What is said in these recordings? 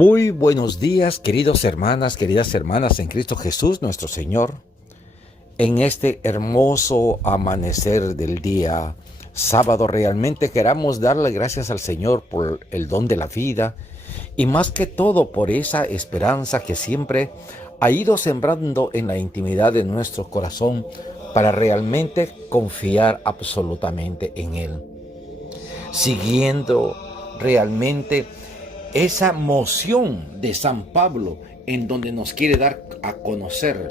Muy buenos días, queridos hermanas, queridas hermanas en Cristo Jesús, nuestro Señor. En este hermoso amanecer del día sábado, realmente queramos darle gracias al Señor por el don de la vida y más que todo por esa esperanza que siempre ha ido sembrando en la intimidad de nuestro corazón para realmente confiar absolutamente en Él. Siguiendo realmente esa moción de San Pablo en donde nos quiere dar a conocer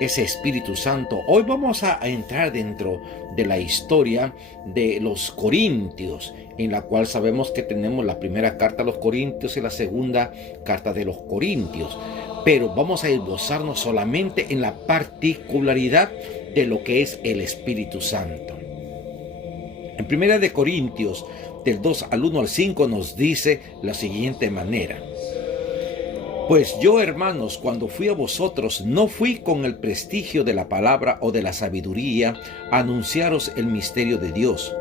ese Espíritu Santo. Hoy vamos a entrar dentro de la historia de los Corintios, en la cual sabemos que tenemos la primera carta a los Corintios y la segunda carta de los Corintios. Pero vamos a esbozarnos solamente en la particularidad de lo que es el Espíritu Santo. En primera de Corintios, del 2 al 1 al 5, nos dice la siguiente manera: Pues yo, hermanos, cuando fui a vosotros, no fui con el prestigio de la palabra o de la sabiduría a anunciaros el misterio de Dios,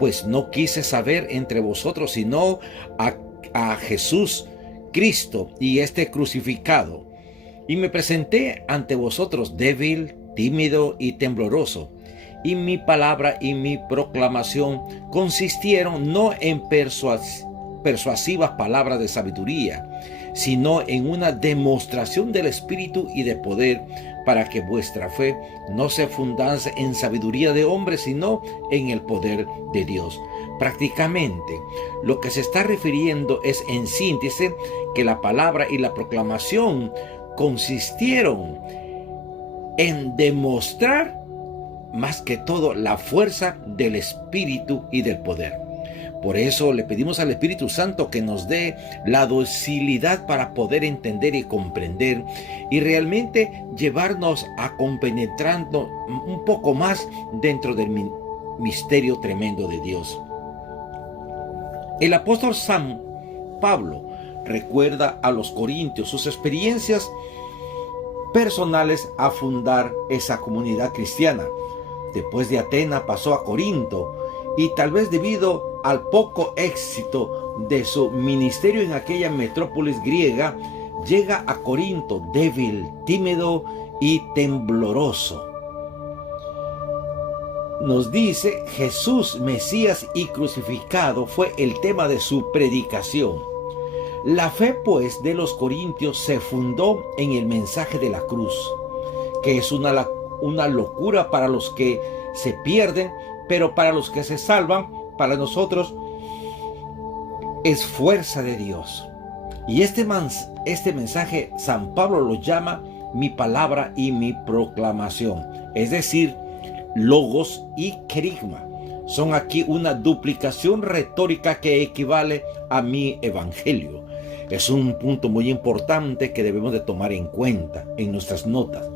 pues no quise saber entre vosotros sino a Jesús Cristo y este crucificado. Y me presenté ante vosotros débil, tímido y tembloroso. Y mi palabra y mi proclamación consistieron no en persuasivas palabras de sabiduría, sino en una demostración del Espíritu y de poder, para que vuestra fe no se fundase en sabiduría de hombres, sino en el poder de Dios. Prácticamente, lo que se está refiriendo es, en síntesis, que la palabra y la proclamación consistieron en demostrar más que todo la fuerza del Espíritu y del poder. Por eso le pedimos al Espíritu Santo que nos dé la docilidad para poder entender y comprender y realmente llevarnos a compenetrando un poco más dentro del misterio tremendo de Dios. El apóstol San Pablo recuerda a los corintios sus experiencias personales a fundar esa comunidad cristiana. Después de Atenas pasó a Corinto y tal vez debido al poco éxito de su ministerio en aquella metrópolis griega, llega a Corinto débil, tímido y tembloroso. Nos dice: Jesús, Mesías y crucificado fue el tema de su predicación. La fe, pues, de los corintios se fundó en el mensaje de la cruz, que es una locura para los que se pierden, pero para los que se salvan, para nosotros, es fuerza de Dios. Y este mensaje San Pablo lo llama mi palabra y mi proclamación, es decir, logos y querigma. Son aquí una duplicación retórica que equivale a mi evangelio. Es un punto muy importante que debemos de tomar en cuenta en nuestras notas.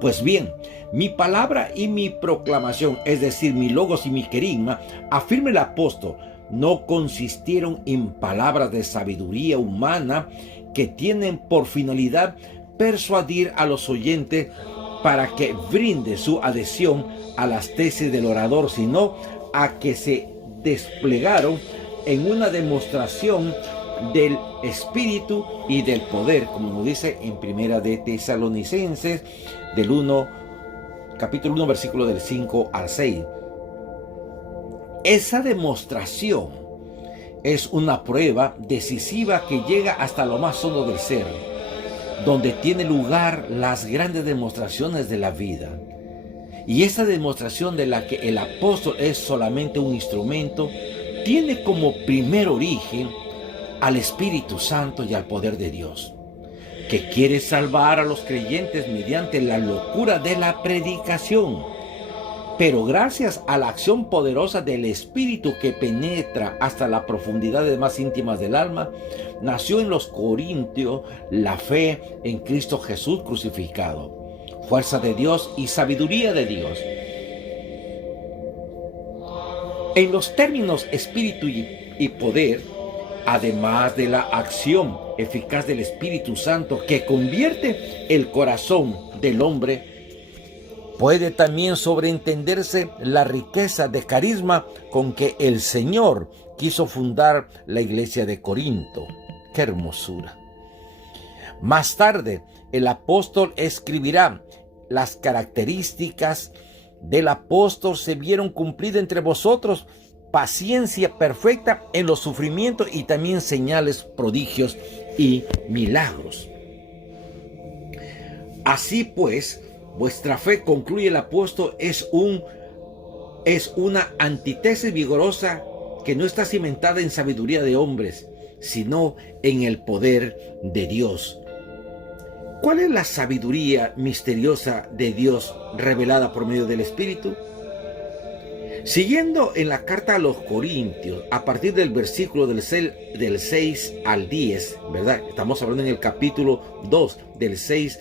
Pues bien, mi palabra y mi proclamación, es decir, mi logos y mi querigma, afirma el apóstol, no consistieron en palabras de sabiduría humana que tienen por finalidad persuadir a los oyentes para que brinde su adhesión a las tesis del orador, sino a que se desplegaron en una demostración del Espíritu y del poder, como nos dice en primera de Tesalonicenses capítulo 1, versículo del 5 al 6. Esa demostración es una prueba decisiva que llega hasta lo más hondo del ser, donde tiene lugar las grandes demostraciones de la vida. Y esa demostración de la que el apóstol es solamente un instrumento, tiene como primer origen al Espíritu Santo y al poder de Dios, que quiere salvar a los creyentes mediante la locura de la predicación. Pero gracias a la acción poderosa del Espíritu que penetra hasta las profundidades más íntimas del alma, nació en los corintios la fe en Cristo Jesús crucificado, fuerza de Dios y sabiduría de Dios. En los términos espíritu y poder, además de la acción eficaz del Espíritu Santo que convierte el corazón del hombre, puede también sobreentenderse la riqueza de carisma con que el Señor quiso fundar la iglesia de Corinto. ¡Qué hermosura! Más tarde, el apóstol escribirá: las características del apóstol se vieron cumplidas entre vosotros, paciencia perfecta en los sufrimientos y también señales, prodigios y milagros. Así pues, vuestra fe, concluye el apóstol, es una antítesis vigorosa que no está cimentada en sabiduría de hombres, sino en el poder de Dios. ¿Cuál es la sabiduría misteriosa de Dios revelada por medio del Espíritu? Siguiendo en la carta a los Corintios, a partir del versículo del 6 al 10, ¿verdad? Estamos hablando en el capítulo 2, del 6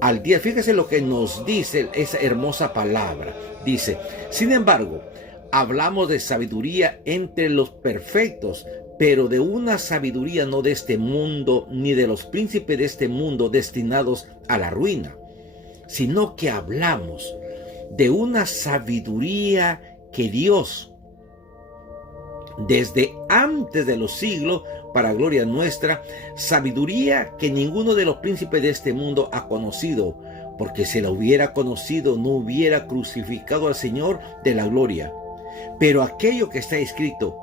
al 10. Fíjese lo que nos dice esa hermosa palabra. Dice: sin embargo, hablamos de sabiduría entre los perfectos, pero de una sabiduría no de este mundo, ni de los príncipes de este mundo destinados a la ruina, sino que hablamos de una sabiduría que Dios, desde antes de los siglos, para gloria nuestra, sabiduría que ninguno de los príncipes de este mundo ha conocido, porque si la hubiera conocido, no hubiera crucificado al Señor de la gloria. Pero aquello que está escrito,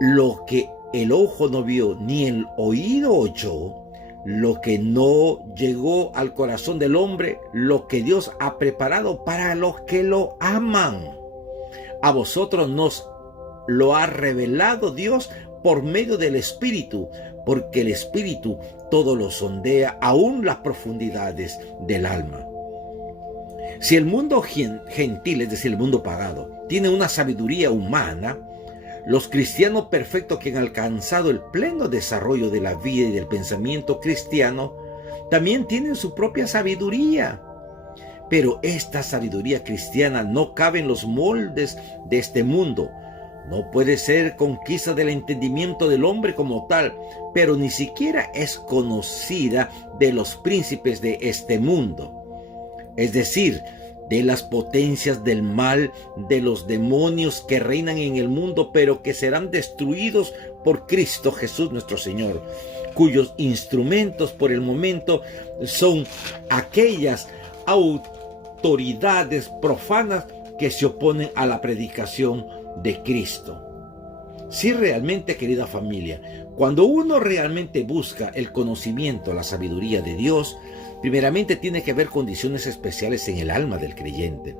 lo que el ojo no vio, ni el oído oyó, lo que no llegó al corazón del hombre, lo que Dios ha preparado para los que lo aman. A vosotros nos lo ha revelado Dios por medio del Espíritu, porque el Espíritu todo lo sondea, aún las profundidades del alma. Si el mundo gentil, es decir, el mundo pagano, tiene una sabiduría humana, los cristianos perfectos que han alcanzado el pleno desarrollo de la vida y del pensamiento cristiano también tienen su propia sabiduría. Pero esta sabiduría cristiana no cabe en los moldes de este mundo. No puede ser conquista del entendimiento del hombre como tal, pero ni siquiera es conocida de los príncipes de este mundo. Es decir, de las potencias del mal, de los demonios que reinan en el mundo, pero que serán destruidos por Cristo Jesús nuestro Señor, cuyos instrumentos por el momento son aquellas autoridades profanas que se oponen a la predicación de Cristo. Sí, realmente, querida familia, cuando uno realmente busca el conocimiento, la sabiduría de Dios, primeramente tiene que haber condiciones especiales en el alma del creyente.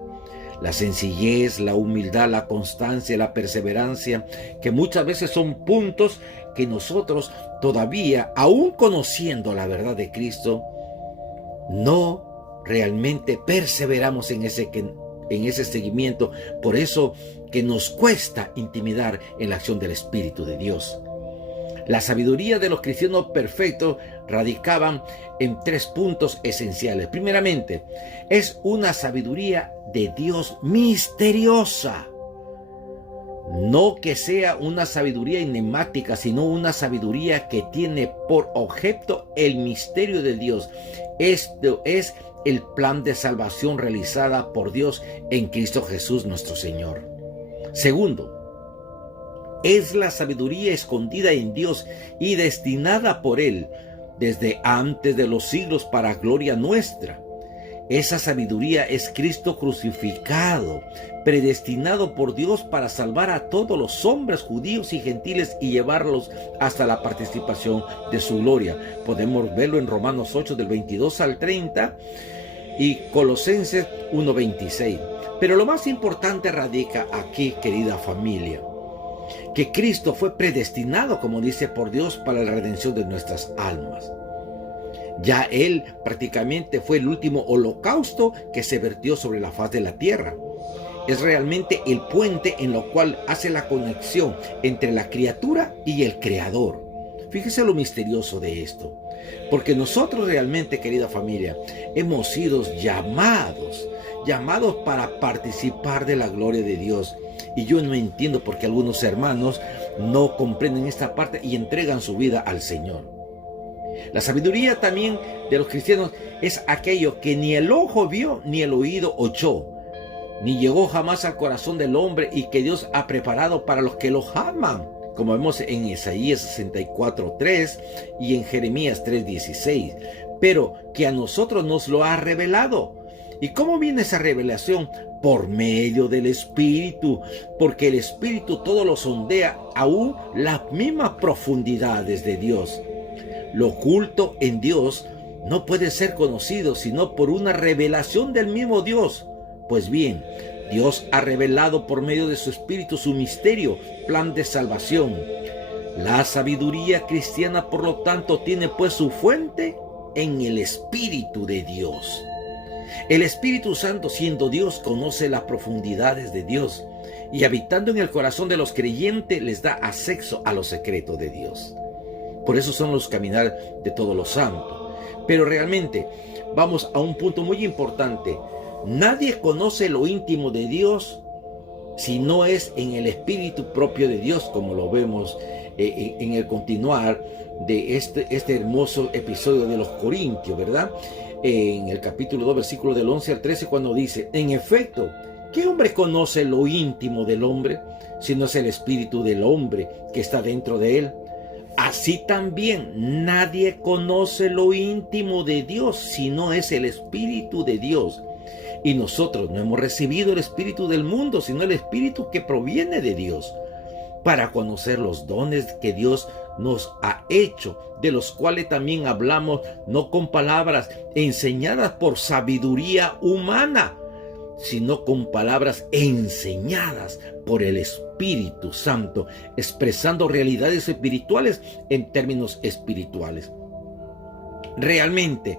La sencillez, la humildad, la constancia, la perseverancia, que muchas veces son puntos que nosotros todavía, aún conociendo la verdad de Cristo, no realmente perseveramos en ese seguimiento. Por eso que nos cuesta intimidar en la acción del Espíritu de Dios. La sabiduría de los cristianos perfectos radicaban en 3 puntos esenciales. Primeramente, es una sabiduría de Dios misteriosa. No que sea una sabiduría enigmática, sino una sabiduría que tiene por objeto el misterio de Dios. Esto es el plan de salvación realizada por Dios en Cristo Jesús nuestro Señor. Segundo, es la sabiduría escondida en Dios y destinada por Él desde antes de los siglos para gloria nuestra. Esa sabiduría es Cristo crucificado, predestinado por Dios para salvar a todos los hombres, judíos y gentiles, y llevarlos hasta la participación de su gloria. Podemos verlo en Romanos 8 del 22 al 30 y Colosenses 1:26. Pero lo más importante radica aquí, querida familia, que Cristo fue predestinado, como dice, por Dios para la redención de nuestras almas. Ya Él prácticamente fue el último holocausto que se vertió sobre la faz de la tierra. Es realmente el puente en lo cual hace la conexión entre la criatura y el Creador. Fíjese lo misterioso de esto. Porque nosotros realmente, querida familia, hemos sido llamados para participar de la gloria de Dios. Y yo no entiendo por qué algunos hermanos no comprenden esta parte y entregan su vida al Señor. La sabiduría también de los cristianos es aquello que ni el ojo vio ni el oído oyó, ni llegó jamás al corazón del hombre, y que Dios ha preparado para los que los aman. como vemos en Isaías 64:3 y en Jeremías 3:16, pero que a nosotros nos lo ha revelado. ¿Y cómo viene esa revelación? Por medio del Espíritu, porque el Espíritu todo lo sondea, aún las mismas profundidades de Dios. Lo oculto en Dios no puede ser conocido sino por una revelación del mismo Dios. Pues bien, Dios ha revelado por medio de su Espíritu su misterio, plan de salvación. La sabiduría cristiana, por lo tanto, tiene pues su fuente en el Espíritu de Dios. El Espíritu Santo, siendo Dios, conoce las profundidades de Dios y habitando en el corazón de los creyentes les da acceso a los secretos de Dios. Por eso son los caminar de todos los santos. Pero realmente vamos a un punto muy importante. Nadie conoce lo íntimo de Dios si no es en el Espíritu propio de Dios, como lo vemos en el continuar de este hermoso episodio de los Corintios, ¿verdad? En el capítulo 2, versículo del 11 al 13, cuando dice: en efecto, ¿qué hombre conoce lo íntimo del hombre, si no es el espíritu del hombre que está dentro de él? Así también nadie conoce lo íntimo de Dios, si no es el Espíritu de Dios. Y nosotros no hemos recibido el espíritu del mundo, sino el espíritu que proviene de Dios, para conocer los dones que Dios nos ha hecho, de los cuales también hablamos, no con palabras enseñadas por sabiduría humana, sino con palabras enseñadas por el Espíritu Santo, expresando realidades espirituales en términos espirituales. Realmente,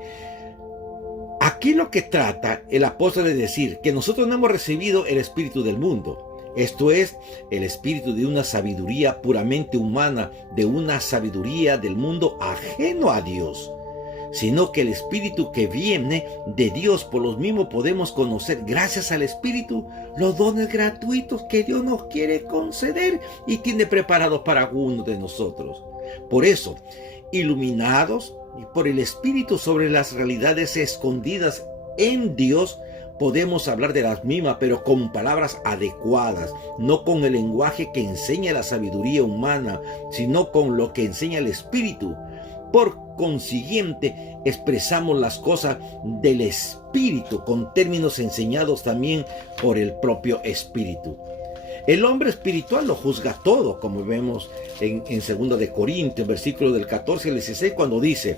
aquí lo que trata el apóstol es decir que nosotros no hemos recibido el espíritu del mundo. Esto es, el espíritu de una sabiduría puramente humana, de una sabiduría del mundo ajeno a Dios, sino que el espíritu que viene de Dios. Por los mismos podemos conocer, gracias al espíritu, los dones gratuitos que Dios nos quiere conceder y tiene preparados para algunos de nosotros. Por eso, iluminados por el espíritu sobre las realidades escondidas en Dios, podemos hablar de las mismas, pero con palabras adecuadas, no con el lenguaje que enseña la sabiduría humana, sino con lo que enseña el Espíritu. Por consiguiente, expresamos las cosas del Espíritu con términos enseñados también por el propio Espíritu. El hombre espiritual lo juzga todo, como vemos en 2 de Corintios, versículo del 14 al 16, cuando dice: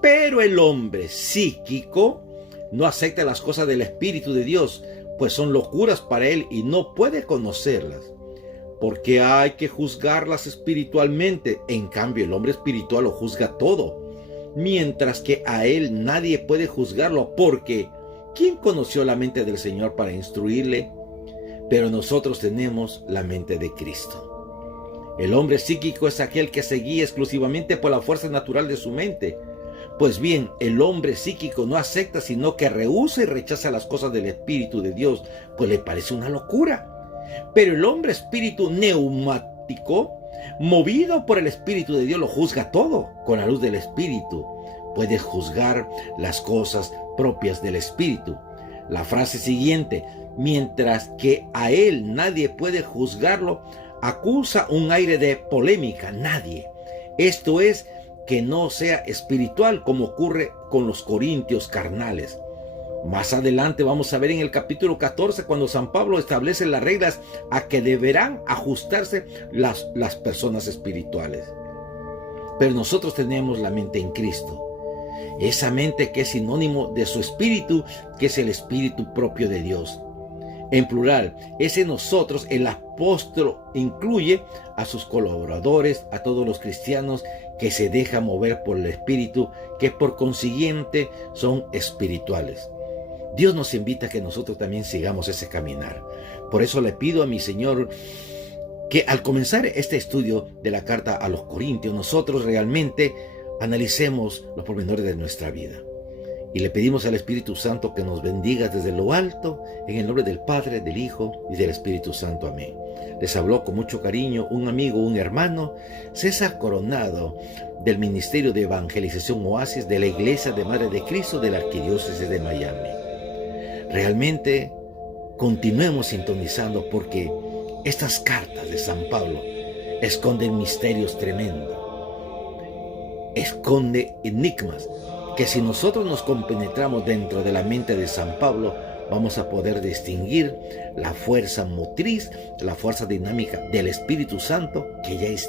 pero el hombre psíquico no acepta las cosas del Espíritu de Dios, pues son locuras para él y no puede conocerlas, porque hay que juzgarlas espiritualmente. En cambio, el hombre espiritual lo juzga todo, mientras que a él nadie puede juzgarlo, porque ¿quién conoció la mente del Señor para instruirle? Pero nosotros tenemos la mente de Cristo. El hombre psíquico es aquel que se guía exclusivamente por la fuerza natural de su mente. Pues bien, el hombre psíquico no acepta, sino que rehúsa y rechaza las cosas del Espíritu de Dios, pues le parece una locura. Pero el hombre espíritu neumático, movido por el Espíritu de Dios, lo juzga todo con la luz del Espíritu. Puede juzgar las cosas propias del Espíritu. La frase siguiente: mientras que a él nadie puede juzgarlo, acusa un aire de polémica. Nadie. Esto es, que no sea espiritual, como ocurre con los corintios carnales. Más adelante vamos a ver en el capítulo 14, cuando San Pablo establece las reglas a que deberán ajustarse las personas espirituales. Pero nosotros tenemos la mente en Cristo, esa mente que es sinónimo de su espíritu, que es el espíritu propio de Dios. En plural, ese nosotros, el apóstol incluye a sus colaboradores, a todos los cristianos que se dejan mover por el Espíritu, que por consiguiente son espirituales. Dios nos invita a que nosotros también sigamos ese caminar. Por eso le pido a mi Señor que al comenzar este estudio de la carta a los Corintios, nosotros realmente analicemos los pormenores de nuestra vida. Y le pedimos al Espíritu Santo que nos bendiga desde lo alto, en el nombre del Padre, del Hijo y del Espíritu Santo. Amén. Les habló con mucho cariño un amigo, un hermano, César Coronado, del Ministerio de Evangelización Oasis de la Iglesia de Madre de Cristo de la Arquidiócesis de Miami. Realmente continuemos sintonizando, porque estas cartas de San Pablo esconde misterios tremendos, esconde enigmas que si nosotros nos compenetramos dentro de la mente de San Pablo, vamos a poder distinguir la fuerza motriz, la fuerza dinámica del Espíritu Santo que ya está